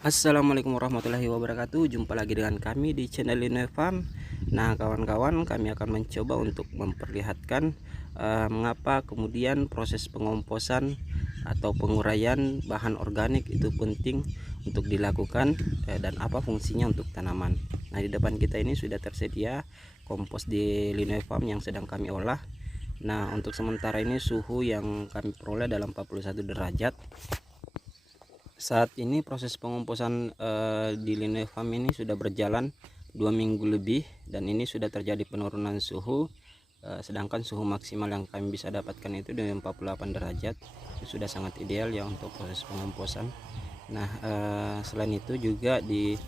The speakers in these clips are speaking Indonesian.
Assalamualaikum warahmatullahi wabarakatuh. Jumpa lagi dengan kami di channel Linoe Farm. Nah kawan-kawan, kami akan mencoba untuk memperlihatkan mengapa kemudian proses pengomposan atau penguraian bahan organik itu penting untuk dilakukan, dan apa fungsinya untuk tanaman. Nah di depan kita ini sudah tersedia kompos di Linoe Farm yang sedang kami olah. Nah untuk sementara ini suhu yang kami peroleh dalam 41 derajat. Saat ini proses pengomposan di Linoe Farm ini sudah berjalan 2 minggu lebih, dan ini sudah terjadi penurunan suhu, sedangkan suhu maksimal yang kami bisa dapatkan itu di 48 derajat. Itu sudah sangat ideal ya untuk proses pengomposan. Nah selain itu juga di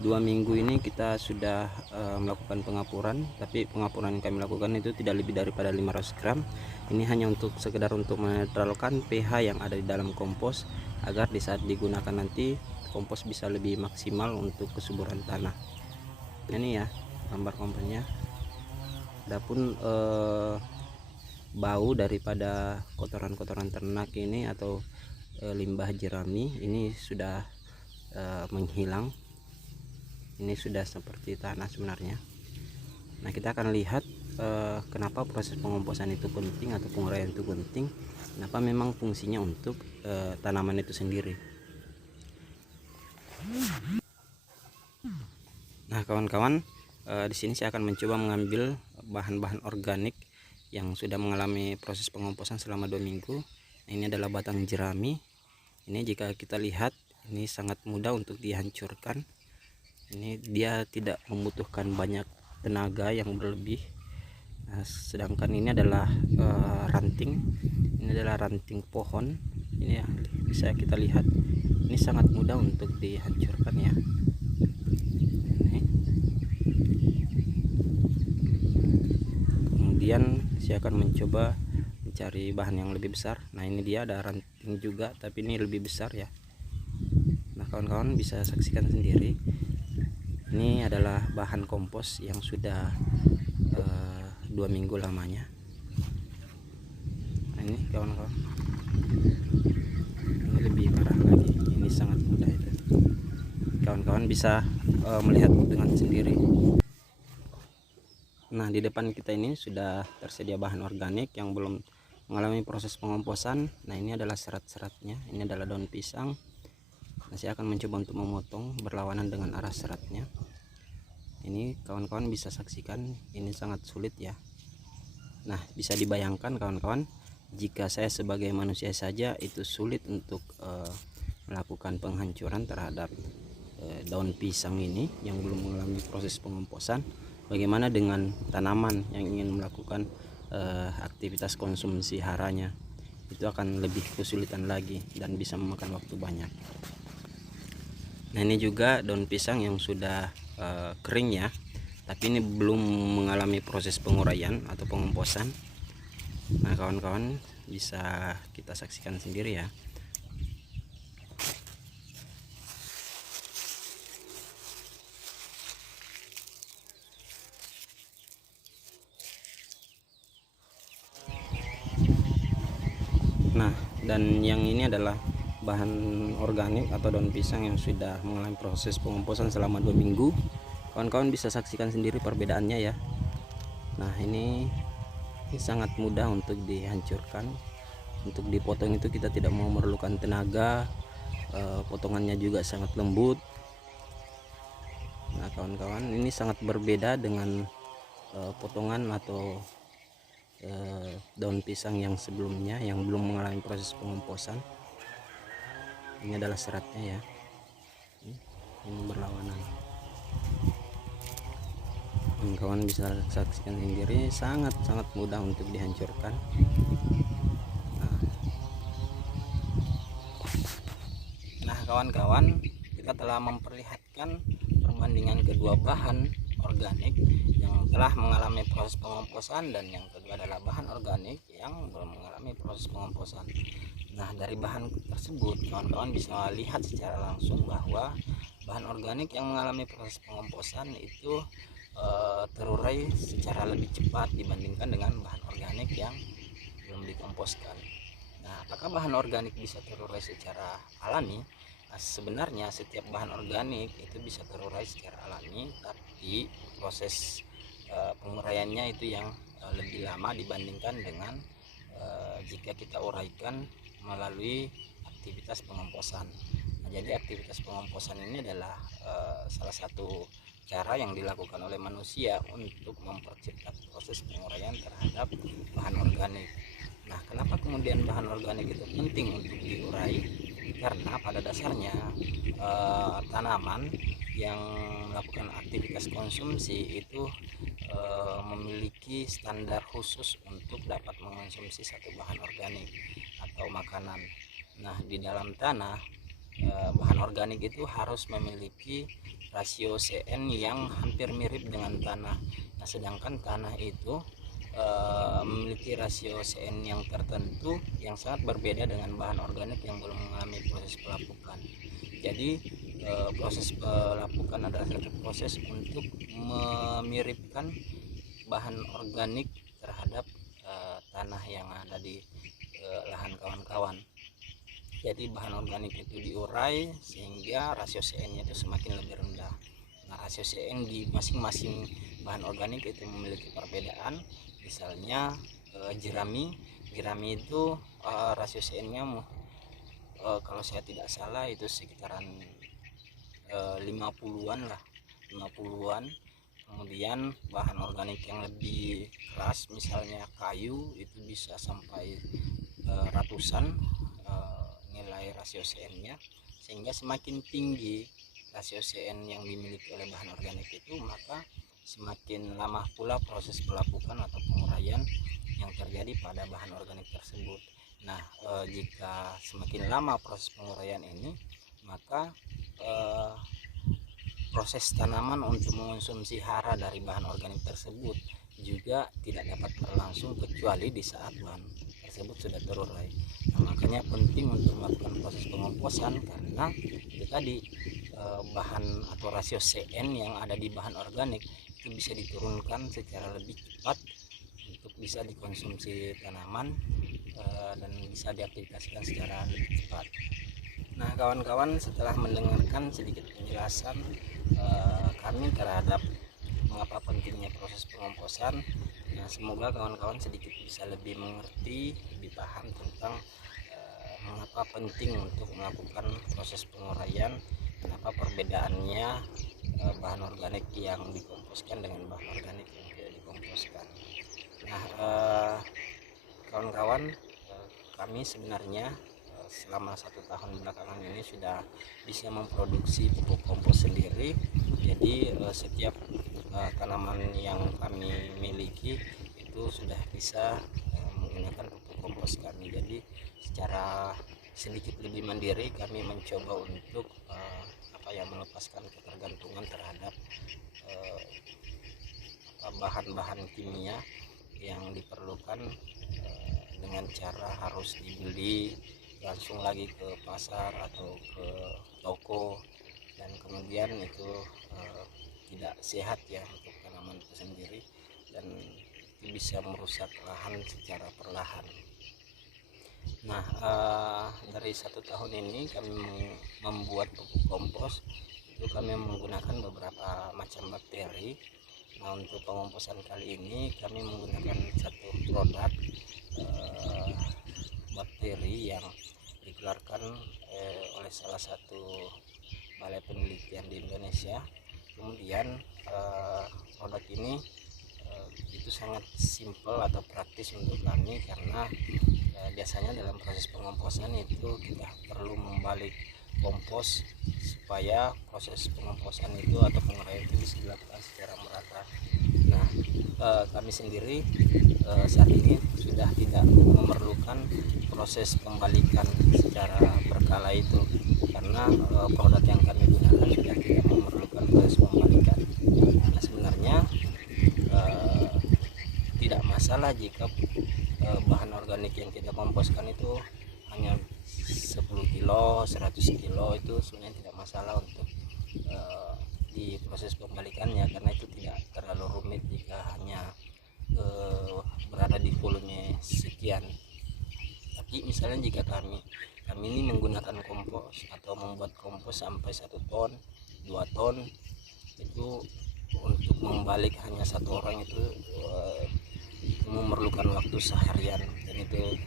2 minggu ini kita sudah melakukan pengapuran, tapi pengapuran yang kami lakukan itu tidak lebih daripada 500 gram. Ini hanya untuk sekedar untuk menetralkan pH yang ada di dalam kompos, agar di saat digunakan nanti kompos bisa lebih maksimal untuk kesuburan tanah. Ini ya gambar komposnya. Adapun bau daripada kotoran-kotoran ternak ini atau limbah jerami ini sudah menghilang. Ini sudah seperti tanah sebenarnya. Nah kita akan lihat kenapa proses pengomposan itu penting atau penguraian itu penting, kenapa memang fungsinya untuk tanaman itu sendiri. Nah kawan-kawan, di sini saya akan mencoba mengambil bahan-bahan organik yang sudah mengalami proses pengomposan selama 2 minggu. Nah, ini adalah batang jerami. Ini jika kita lihat ini sangat mudah untuk dihancurkan. Ini dia tidak membutuhkan banyak tenaga yang berlebih. Nah, sedangkan ini adalah ranting. Ini adalah ranting pohon. Ini ya, bisa kita lihat ini sangat mudah untuk dihancurkan ya. Kemudian saya akan mencoba mencari bahan yang lebih besar. Nah ini dia ada ranting juga, tapi ini lebih besar ya. Nah kawan-kawan bisa saksikan sendiri, ini adalah bahan kompos yang sudah 2 minggu lamanya. Nah ini kawan-kawan, ini lebih parah lagi, ini sangat mudah itu. Kawan-kawan bisa melihat dengan sendiri. Nah di depan kita ini sudah tersedia bahan organik yang belum mengalami proses pengomposan. Nah ini adalah serat-seratnya, ini adalah daun pisang. Nah, saya akan mencoba untuk memotong berlawanan dengan arah seratnya. Ini kawan-kawan bisa saksikan, ini sangat sulit ya. Nah bisa dibayangkan kawan-kawan, jika saya sebagai manusia saja itu sulit untuk melakukan penghancuran terhadap daun pisang ini yang belum mengalami proses pengomposan, bagaimana dengan tanaman yang ingin melakukan aktivitas konsumsi haranya? Itu akan lebih kesulitan lagi dan bisa memakan waktu banyak. Nah ini juga daun pisang yang sudah kering ya, tapi ini belum mengalami proses penguraian atau pengomposan. Nah kawan-kawan bisa kita saksikan sendiri ya. Nah dan yang ini adalah bahan organik atau daun pisang yang sudah mengalami proses pengomposan selama 2 minggu. Kawan-kawan bisa saksikan sendiri perbedaannya ya. Nah ini sangat mudah untuk dihancurkan. Untuk dipotong itu kita tidak mau memerlukan tenaga, potongannya juga sangat lembut. Nah kawan-kawan, ini sangat berbeda dengan potongan atau daun pisang yang sebelumnya yang belum mengalami proses pengomposan. Ini adalah seratnya ya, ini berlawanan. Kawan bisa saksikan sendiri, sangat mudah untuk dihancurkan. Nah kawan-kawan, kita telah memperlihatkan perbandingan kedua bahan organik yang telah mengalami proses pengomposan dan yang kedua adalah bahan organik yang belum mengalami proses pengomposan. Nah dari bahan tersebut kawan-kawan bisa lihat secara langsung bahwa bahan organik yang mengalami proses pengomposan itu terurai secara lebih cepat dibandingkan dengan bahan organik yang belum dikomposkan. Nah apakah bahan organik bisa terurai secara alami Sebenarnya setiap bahan organik itu bisa terurai secara alami, tapi proses penguraiannya itu yang lebih lama dibandingkan dengan jika kita uraikan melalui aktivitas pengomposan. Nah, jadi aktivitas pengomposan ini adalah salah satu cara yang dilakukan oleh manusia untuk mempercepat proses penguraian terhadap bahan organik. Nah, kenapa kemudian bahan organik itu penting untuk diurai? Karena pada dasarnya tanaman yang melakukan aktivitas konsumsi itu memiliki standar khusus untuk dapat mengonsumsi satu bahan organik atau makanan. Nah, di dalam tanah bahan organik itu harus memiliki rasio CN yang hampir mirip dengan tanah. Nah, sedangkan tanah itu memiliki rasio CN yang tertentu yang sangat berbeda dengan bahan organik yang belum mengalami proses pelapukan. Jadi proses pelapukan adalah satu proses untuk memiripkan bahan organik terhadap tanah yang ada di lahan kawan-kawan. Jadi bahan organik itu diurai sehingga rasio CN-nya itu semakin lebih rendah. Nah, rasio CN di masing-masing bahan organik itu memiliki perbedaan. Misalnya jerami itu rasio CN-nya kalau saya tidak salah itu sekitaran 50-an lah, 50-an. Kemudian bahan organik yang lebih keras misalnya kayu itu bisa sampai ratusan nilai rasio CN-nya, sehingga semakin tinggi rasio CN yang dimiliki oleh bahan organik itu, maka semakin lama pula proses pelapukan atau penguraian yang terjadi pada bahan organik tersebut. Nah, jika semakin lama proses penguraian ini, maka proses tanaman untuk mengonsumsi hara dari bahan organik tersebut juga tidak dapat berlangsung kecuali di saat bahan tersebut sudah terurai. Nah, makanya penting untuk melakukan proses pengomposan, karena itu tadi bahan atau rasio CN yang ada di bahan organik itu bisa diturunkan secara lebih cepat untuk bisa dikonsumsi tanaman dan bisa diaplikasikan secara lebih cepat. Nah, kawan-kawan, setelah mendengarkan sedikit penjelasan kami terhadap mengapa pentingnya proses pengomposan, nah semoga kawan-kawan sedikit bisa lebih mengerti, lebih paham tentang mengapa penting untuk melakukan proses penguraian, kenapa perbedaannya bahan organik yang dikomposkan dengan bahan organik yang tidak dikomposkan. Nah, kawan-kawan, kami sebenarnya selama 1 tahun belakangan ini sudah bisa memproduksi pupuk kompos sendiri. Jadi setiap tanaman yang kami miliki itu sudah bisa menggunakan pupuk kompos kami. Jadi secara sedikit lebih mandiri kami mencoba untuk melepaskan ketergantungan terhadap bahan-bahan kimia yang diperlukan dengan cara harus dibeli langsung lagi ke pasar atau ke toko, dan kemudian itu tidak sehat ya untuk tanaman itu sendiri, dan itu bisa merusak lahan secara perlahan. Nah, dari 1 tahun ini kami membuat pupuk kompos itu kami menggunakan beberapa macam bakteri. Nah, untuk pengomposan kali ini kami menggunakan satu produk bakteri yang dikeluarkan oleh salah satu balai penelitian di Indonesia. Kemudian produk ini itu sangat simpel atau praktis untuk kami, karena biasanya dalam proses pengomposan itu kita perlu membalik kompos supaya proses pengomposan itu atau penguraian itu bisa dilakukan secara merata. Nah, kami sendiri saat ini sudah tidak memerlukan proses pembalikan secara berkala itu, karena produk yang kami gunakan sudah tidak memerlukan proses pembalikan. Nah, sebenarnya tidak masalah jika bahan organik yang kita komposkan itu hanya 10 kilo, 100 kilo, itu sebenarnya tidak masalah untuk di proses pembalikannya, karena itu tidak terlalu rumit jika hanya berada di volume sekian. Tapi misalnya jika kami kami ini menggunakan kompos atau membuat kompos sampai 1 ton 2 ton itu untuk membalik hanya 1 orang itu memerlukan waktu seharian, dan itu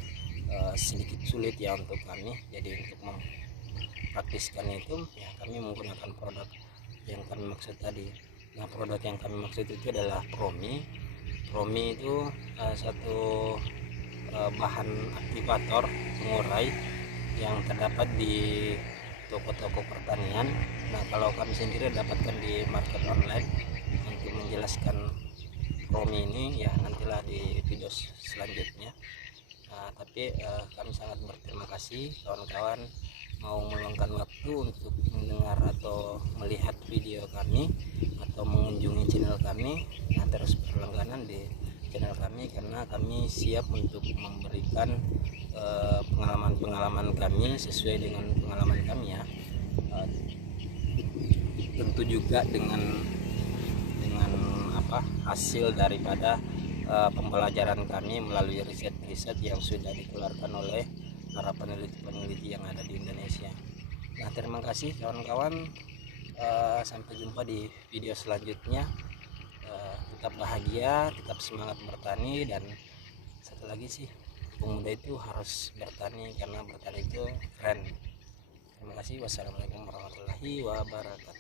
sedikit sulit ya untuk kami. Jadi untuk mempraktiskan itu ya kami menggunakan produk yang kami maksud tadi. Nah, produk yang kami maksud itu adalah Promi. Promi itu satu bahan aktivator pengurai yang terdapat di toko-toko pertanian. Nah, kalau kami sendiri dapatkan di market online. Untuk menjelaskan Promi ini ya nantilah di video selanjutnya. Tapi kami sangat berterima kasih kawan-kawan mau meluangkan waktu untuk mendengar atau melihat video kami atau mengunjungi channel kami. Nah, terus berlangganan di channel kami karena kami siap untuk memberikan pengalaman-pengalaman kami sesuai dengan pengalaman kami ya. Tentu juga dengan hasil daripada pembelajaran kami melalui riset-riset yang sudah dikeluarkan oleh para peneliti-peneliti yang ada di Indonesia. Nah, terima kasih kawan-kawan, sampai jumpa di video selanjutnya. Tetap bahagia, tetap semangat bertani, dan satu lagi sih, pemuda itu harus bertani karena bertani itu keren. Terima kasih. Wassalamualaikum warahmatullahi wabarakatuh.